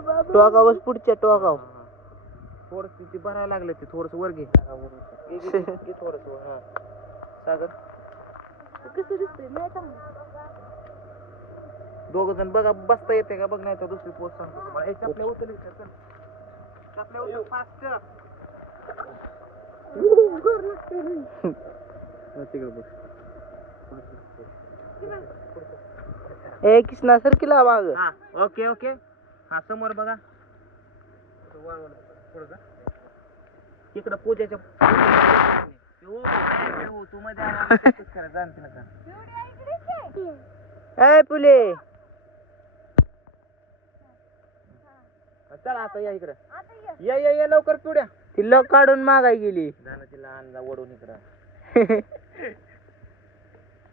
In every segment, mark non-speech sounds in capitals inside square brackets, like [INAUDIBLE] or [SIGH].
टोकावच पुढच्या टोकाव थोडस ते भरायला लागले ते थोडस वर घे. [LAUGHS] थोडस हा. सागर? कसं दिसतंय? नाही दोघ जण बघा बसता येते का? बघ नाही तर दुसरी पोस्ट सांगतो तुम्हाला. चपल्या उचल चल. चपल्या उचल फास्ट तिकडे बघ. ए कृष्णा सर किला माग ओके ओके. हा समोर बघा. इकडं पूजाच्या हो, ए, हो, तू मध्ये आला, तसंच करा, जाणते नका. ए पुले. चला आता या इकडं. या या या लवकर पिवड्या ती लक काढून मागाय गेली. जाणं तिला आणला वडून इकडं. [LAUGHS]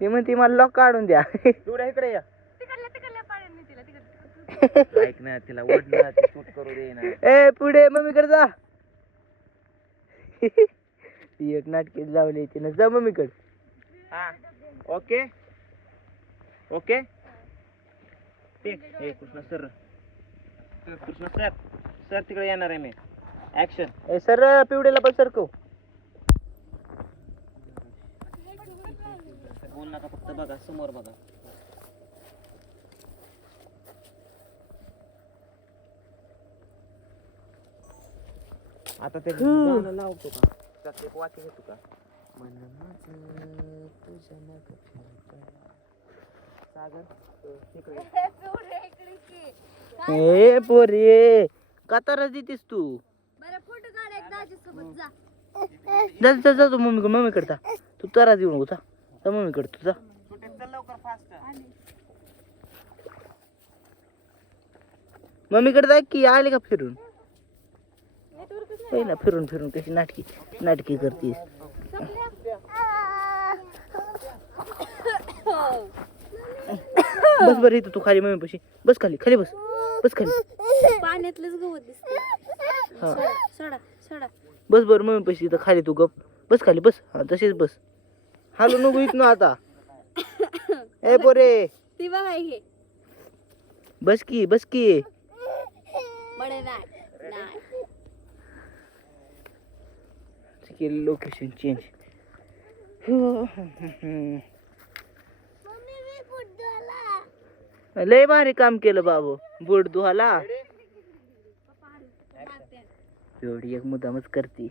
ती म्हणते मला लॉक काढून द्या. पिवड्या इकडे या तिकडल्या तिकडल्या पाडेल मी तिला तिकडे ऐक ना तिला वडलं ती शूट करू दे ना. ए पुढे मम्मीकडे जा. ती एक नाटकी लावली तिनं जा मम्मीकडे. हा ओके ओके टेक हे Krishna sir Krishna sir sir तिकडे येणार आहे मी. ऍक्शन ए सर पिवडेला पण सरकव बोल नका फक्त बघा समोर बघा. आता ते गाणं लावतो का? त्यात एक वाक्य घेतो का? मन माझं तुझ्या मागं. सागर तिकडे. ए पोरी कातारा देतेस तू? बरं फोटो काढ एक दाजीसोबत जा. जा जा जा तू मम्मी मम्मीकडे जा. तू तारा देऊ नको जा. जा मम्मीकडे तू जा. लवकर फास्ट मम्मीकडे जा की आले का फिरून? ना फिरून फिरून कशी नाटकी नाटकी करतीस. बस बरं इथं तू खाली मम्मी पशी. बस खाली खाली बस. बस खाली. पाण्यातलंच गवत दिसते हा. सोडा सोडा बस बरं मम्मी पशी इथं खाली तू गप. बस खाली बस. हा तशीच बस. हालू नको इथनं आता. ए पोरे. ती बघा हे. बस की बस की. बडे नाही नाही केलं लोकेशन चेंज लय भारी काम केलं बाबू. बोट धुहाला एवढी एक मुद्दामच करते.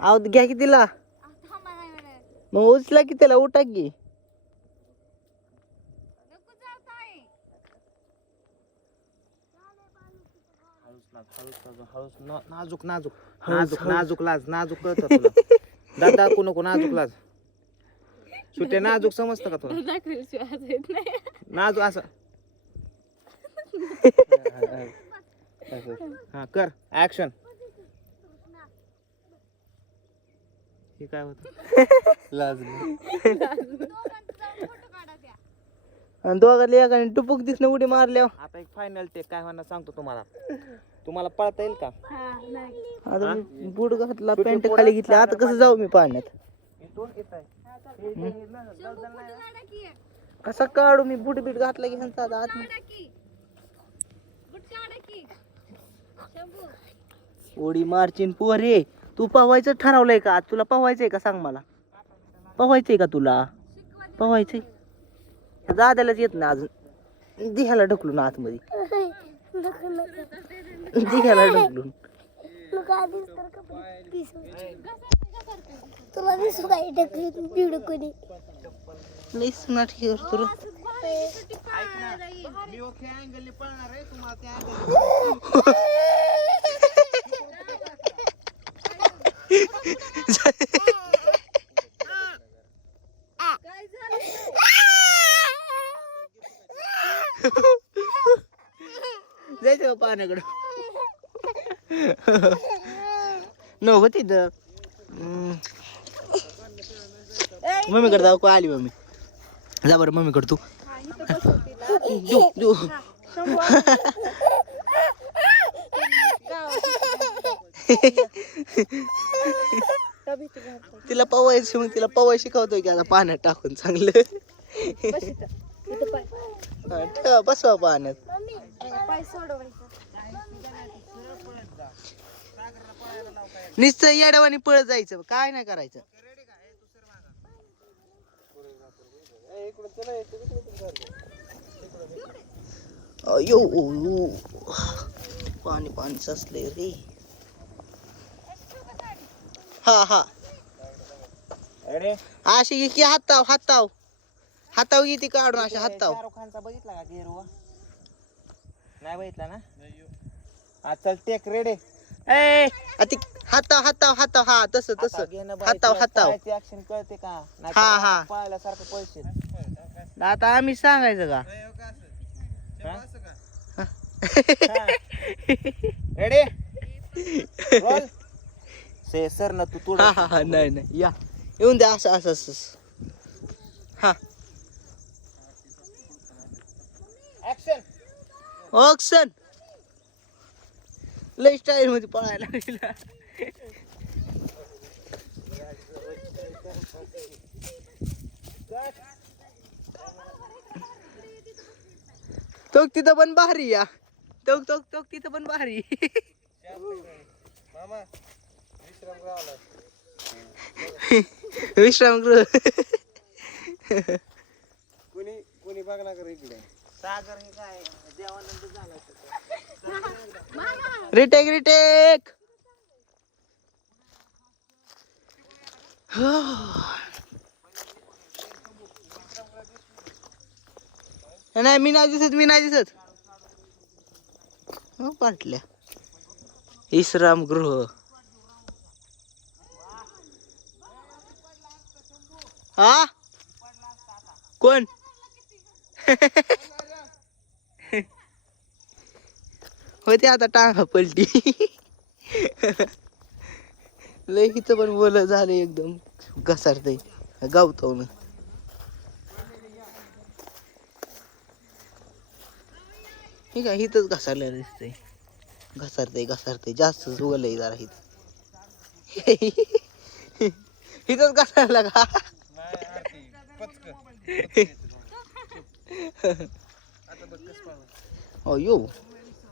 आव घ्या की तिला मग उचला की त्याला उठा की नाजूक नाजूक नाजूक नाजूक लाज नाजूक कळतं दादा दाखवू नको नाजूक लाज सुटे नाजूक समजतं का तुला नाजूक असं हा कर ऍक्शन हे काय होत? [LAUGHS] लाज आणि दोघांना एकाने टुपूक दिसणं उडी मारल्यावर. आता एक फायनल टेक काय होणार सांगतो तुम्हाला. तुम्हाला पळता येईल का? आता मी बूट घातला पॅन्ट खाली घेतली. आता कसं जाऊ मी पाण्यात? कसा काढू मी? बूट बीट घातला की ह्यांचा आता आत उडी मारचीन पोरे. तू पवायचं ठरवलंय का? आज तुला पवायचंय का? सांग मला. पवायचंय का तुला? पवायचंय. दादालाच येत ना अजून. दिह्याला ढकलून आतमध्ये. दिह्याला ढकलून. तुला दिसू काय कोणी. मी तुम्हाला त्या [LAUGHS] जायचं पाण्याकडं नको तिथं. मम्मीकडे जाऊ का? आली मम्मी. जा बरं मम्मीकडे तू. देऊ तिला पवायची मग तिला पवाय शिकवतोय की आता पाण्यात टाकून चांगलं. हा, ठेवा बसवा पाण्यात. पाय सोडवायचं नुसतं पळत जायचं काय नाही करायचं. अयो ओ, पाणी पाणी ससले रे. हा हा. अशी घे की हाताव हाताव. हाताव घे ती काढून अशी हाताव. शाहरुख खानचा बघितला का गेरुवा? नाही बघितला ना? हा चल टेक रेडे ए! आ ती हाताव हाताव हाताव. हा तसं तसं. हाताव हाताव. ऍक्शन कळते का? नाही हा, हा. पैसे. आता आम्ही सांगायचं का? रेडी से सर ना तू हा हा हा. नाही नाही. या. येऊन द्या असं असं असं. हा. ऑक्सन लय स्टाईल मध्ये पळायला लागला. तो तिथं पण भारी या. तो तो तो तिथं पण भारी. [LAUGHS] विश्रामगृह. कोणी कोणी बघणार इकडे सागर हे काय देवानंद झाला रिटेक रिटेक. नाही मी नाही दिसत मी नाही दिसत. हो पाटल्या. विश्राम हा? कोण? होते आता टांगा पलटी. लय हिचं पण बोल झालं एकदम. घसारतय. गावतो ना हे काय हिथंच घसारलेलं दिसतंय. घसारतय घसारतय. जास्तच उगलंय जरा हित हिथंच घसारला का? अयो.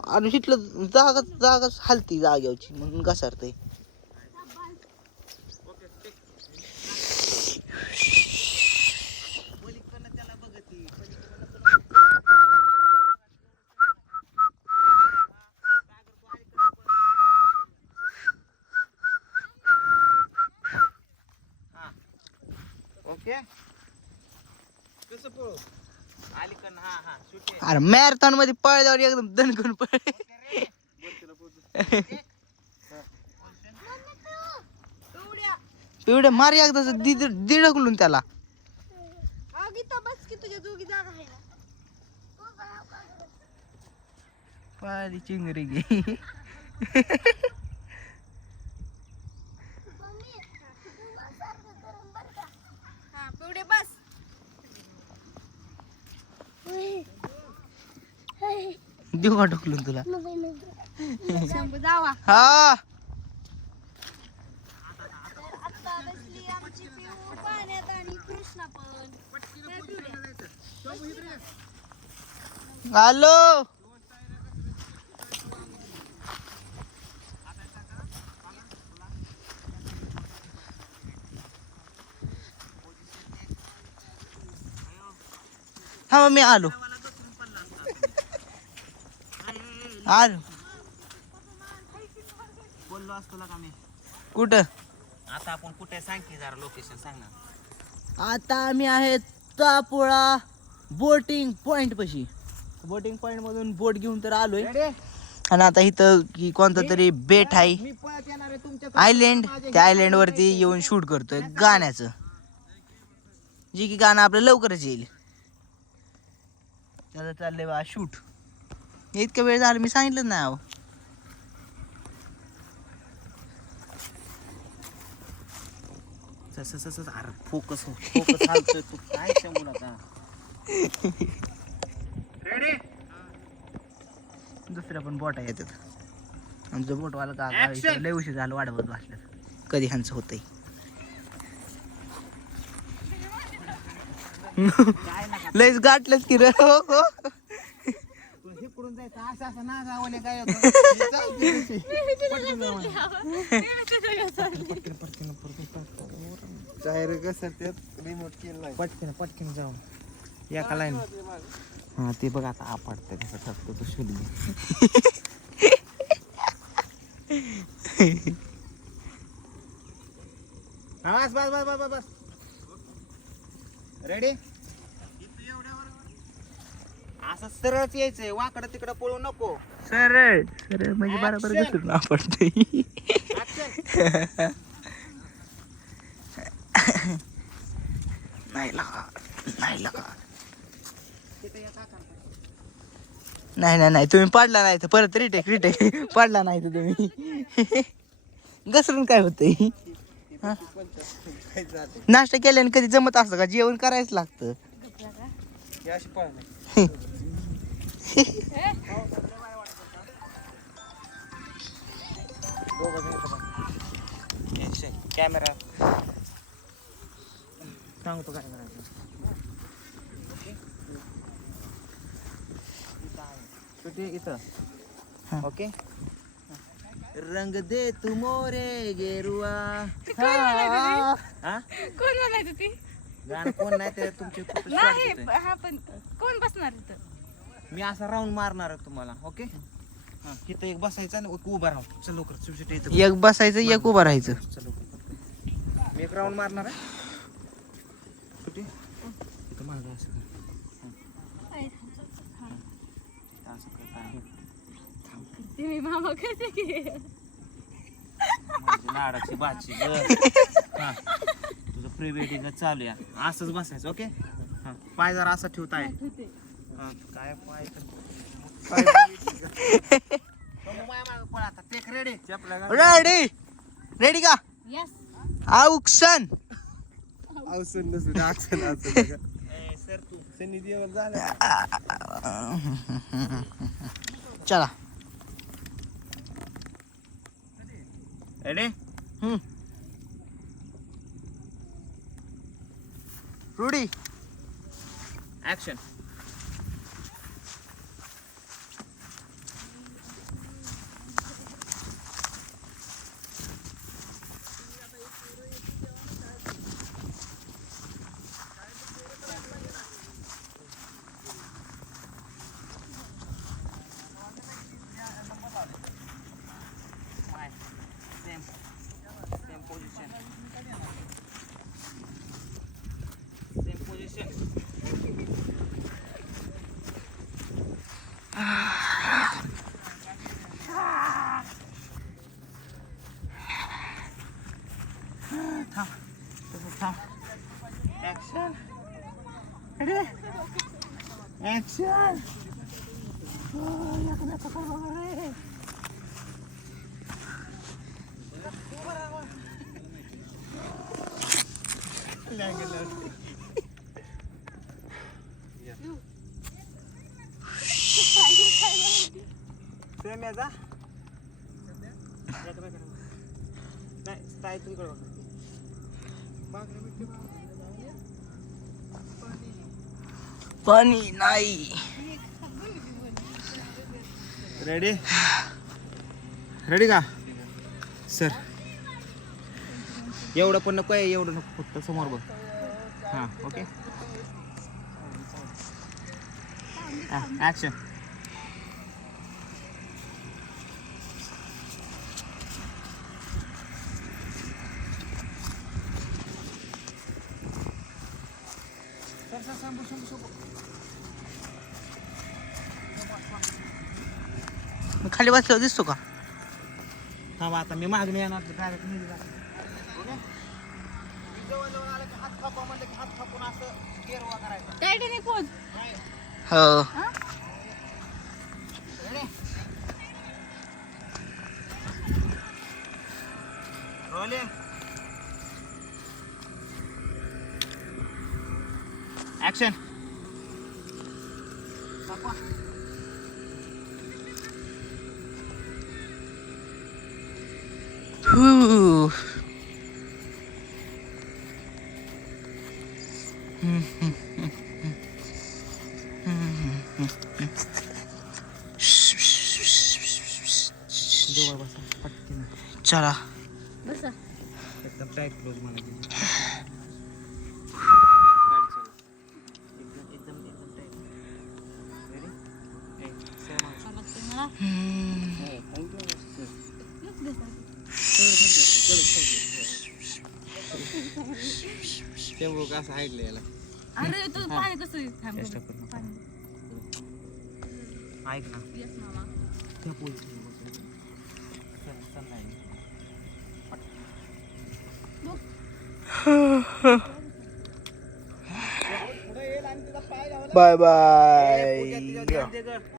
आणि तिथलं जागा जागाच हलती जाग्यावरची. म्हणून घसारतय ओके? कसं पळू अलीकडनं हा हा सुटे अरे मॅरेथॉनमध्ये पळल्यावर एकदम दणकून पळ. पिवड्या मार एकदा दिडकलून त्याला गीता बस की तुझ्या दोघी जागा आहे ना पारी चिंगरी गे [LAUGHS] हा पिवडे बस देऊ का ढकलून तुला. शंभू जावा हा आता बसली आमची पिऊ पाण्यात आणि कृष्णा पण काय पिवड्या? आलो हा मी आलो. आलो बोललो असतो का मी? कुठं? आता आपण कुठे सांग की जरा लोकेशन सांग ना. आता आम्ही आहे तापोळा बोटिंग पॉइंट पशी. बोटिंग पॉइंट मधून बोट घेऊन तर आलोय. आणि आता इथं की कोणता तरी बेट आहे. आयलँड त्या आयलँड वरती येऊन शूट करतोय गाण्याचं. जे की गाणं आपलं लवकरच येईल. चाललंय बा शूट इतका वेळ झाला मी सांगितलं नाही अहो. तसं तसं अरे फोकस फोकस हालतोय तू. काय रेडी पण बोटा येतात. आमचं बोटवाला का! लय उशीर झालं वाढवत बसल्यात. कधी ह्यांचं होतंय? [LAUGHS] लयच गाठलंच की रे हो हो. इकडून जायचं. असं असं ना गावाने काय होतं. [LAUGHS] जाऊ दे. पटकन जाऊ. [LAUGHS] पटकन पटकन पटकन टायर कसं त्यात? रिमोट केलाय पटकन पटकन जाऊ. एका लाईन हा ते बघ आता आपडतं कसं टाकतो तो शोध बस बस बस बस बस रेडी असं सरळच यायचंय. वाकडं तिकडं पळू नको. सरळ. सरळ म्हणजे बरोबर Action! आपडतंय Action. नाही लका नाही नाही नाही नाही. तुम्ही पडला नाही तर परत रिटेक रिटेक पडला नाही तर तुम्ही. घसरून काय होतंय? हा? नाश्ता केल्याने कधी जमत असतं का? जेवण करायच लागतं. हे अशी [LAUGHS] कॅमेरा सांगतो काय करायचं कुठे इथं हा. ओके रंग दे तू मोरे गेरुआ हा कोण म्हणायचं ती गाणं कोण नाही ते तुमचे खूप नाही स्वागत आहे. हा पण कोण बसणार इथं मी असा राऊंड मारणार आहे तुम्हाला ओके हा तिथं एक बसायचं आणि एक उभा राहू चल लवकर एक बसायचं एक उभं राहायचं. चल लवकर. मी एक राऊंड मारणार आहे. कुठे? इथं माझं असं कर. हं. इथं असं कर. ते मी मामा करते की? माझी लाडाची बाची ग. हा. तुझं प्री वेडिंग चालू आहे. असंच बसायचं ओके हा. पाय जरा असं ठेवता आहे होते काय पाय रेडी. रेडी रेडी का? यस औक्षण औषध नसून आक्षण असं चला. रेडी हम्म. रुडी ऍक्शन ऍक्शन सेम याचा नाही स्टाय तुझ्याकडे पाणी नाही रेडी रेडी का सर एवढं पण नको आहे एवढं नको फक्त समोर बघ हां ओके ॲक्शन खाली बसल्यावर दिसतो का? थांबा आता मी मागणी येणार मी की हात थापा म्हणलं की हात थापून असं गेरवा करायचा टायटॅनिक पोज नाही हो रेडी रोलिंग ऍक्शन हू. जवळ बसा पटकन चला बसा एकदम टाईट क्लोज मला एकदम एकदम एकदम टाईट रेडी मला टेम्पो कसं ऐकलं याला अरे तू पाणी कसं आहे? थांब चेष्टा बघू. करू नका. पाणी. ऐक ना Yes, मामा. त्या पोझिशन नाही बाय बाय